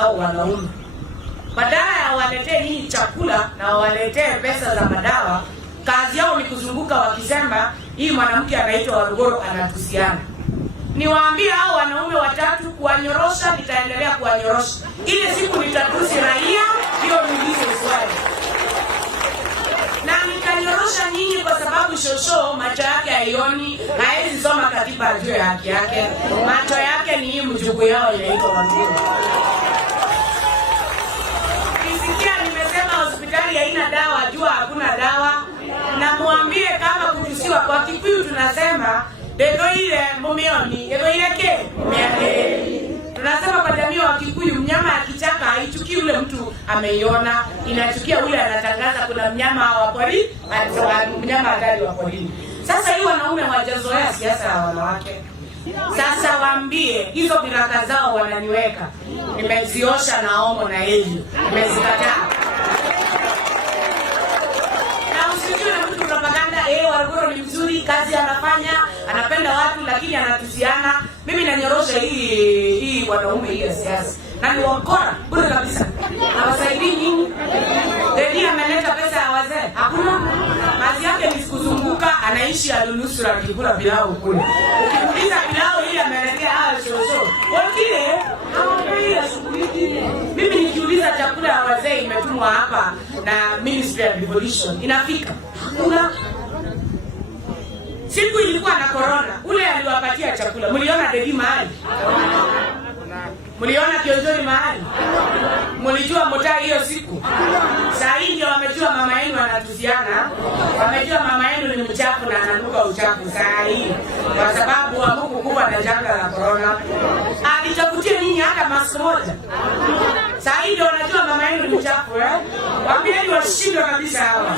au wanaume. Badala ya waletee hii chakula na waletee pesa za madawa, kazi yao ni kuzunguka wakisema hii mwanamke anaitwa Warugoro anatusiana. Niwaambie hao wanaume watatu kuwanyorosha, nitaendelea kuwanyorosha. Ile siku nitatusi raia, hiyo niulize swali. Na nitanyorosha nyinyi kwa sababu shosho macho yake haioni, haezi soma katiba ajue haki yake. Macho yake ni hii mjukuu yao inaitwa Warugoro. Kisikia nimesema hospitali haina dawa, jua hakuna dawa. Na muambie kama kutusiwa kwa Kikuyu tunasema Dego ile mumioni, ego ile ke, miake. Tunasema kwa jamii wa Kikuyu, mnyama akichaka haichukii ule mtu ameiona, inachukia ule anatangaza kuna mnyama wa pori, mnyama hatari wa porini. Sasa hii wanaume wajazoea siasa ya wanawake. Sasa waambie hizo biraka zao wananiweka. Nimeziosha na Omo na Eli. Nimezikataa. Na usijue na mtu propaganda, Warugoro ni mzuri, kazi anafanya, anapenda watu lakini anatusiana. Mimi nanyorosha hii wanaume hii ya siasa. Na ni wakora, bure kabisa. Hawasaidii nyinyi. Dedi ameleta pesa ya wazee. Hakuna. Kazi yake ni kuzunguka, anaishi alunusura kikula pilau kule. Ukimuuliza pilau hii ameletea shosho. Wakile, hawapei shughuli. Mimi nikiuliza chakula ya wazee imetumwa hapa na Ministry of Devolution, inafika. Hakuna. Siku ilikuwa na corona, ule aliwapatia chakula. Mliona Dedi mahali? Mliona Kionjoni mahali? Mlijua Mutai hiyo siku? Saa hii ndio wamejua mama yenu anatusiana. Wamejua mama yenu ni mchafu na ananuka uchafu saa hii. Kwa sababu wa Mungu kubwa na janga la corona. Alitafutia nyinyi hata mask moja. Saa hii ndio wanajua mama yenu ni mchafu, Waambieni washindwe kabisa hawa.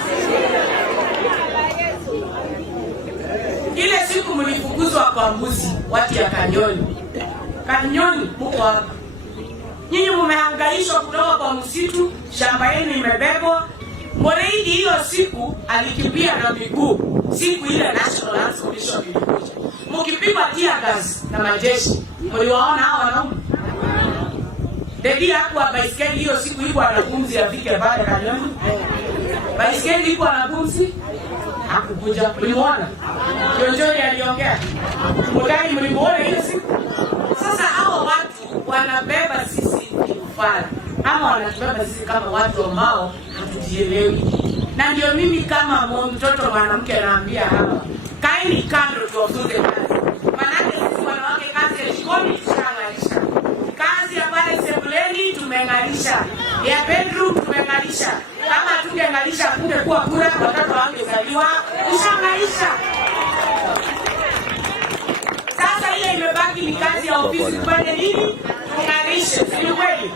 Ile siku mlifukuzwa kwa mbuzi, watu ya Kanyoni. Kanyoni mko hapa. Nyinyi mmehangaishwa kutoka kwa msitu, shamba yenu imebebwa. Moreidi hiyo siku alikimbia na miguu. Siku ile National Arts Commission ilikuja. Mkipigwa tear gas na majeshi. Mliwaona hao wanaume? Dedi hakuwa baiskeli hiyo siku ilikuwa anagumzi afike pale Kanyoni. Baiskeli ilikuwa anagumzi. Hakukuja. Mlimuona? Kionjoni aliongea. Mutai mlimuona hiyo siku? Sasa hao watu wanabeba sisi kufara. Ama wanatubeba sisi kama watu ambao hatujielewi. Na ndio mimi kama mtoto mwanamke naambia hapa, kaeni kando tuwafunze kazi. Manake sisi wanawake kazi ya jikoni tushangarisha. Kazi ya pale sebuleni tumengalisha. Ya bedroom tumengalisha. Kama tungengalisha kungekuwa kura watoto wangezaliwa tushangarisha. Sasa ile imebaki ni kazi ya ofisi kufanya nini? Tungarishe, si kweli?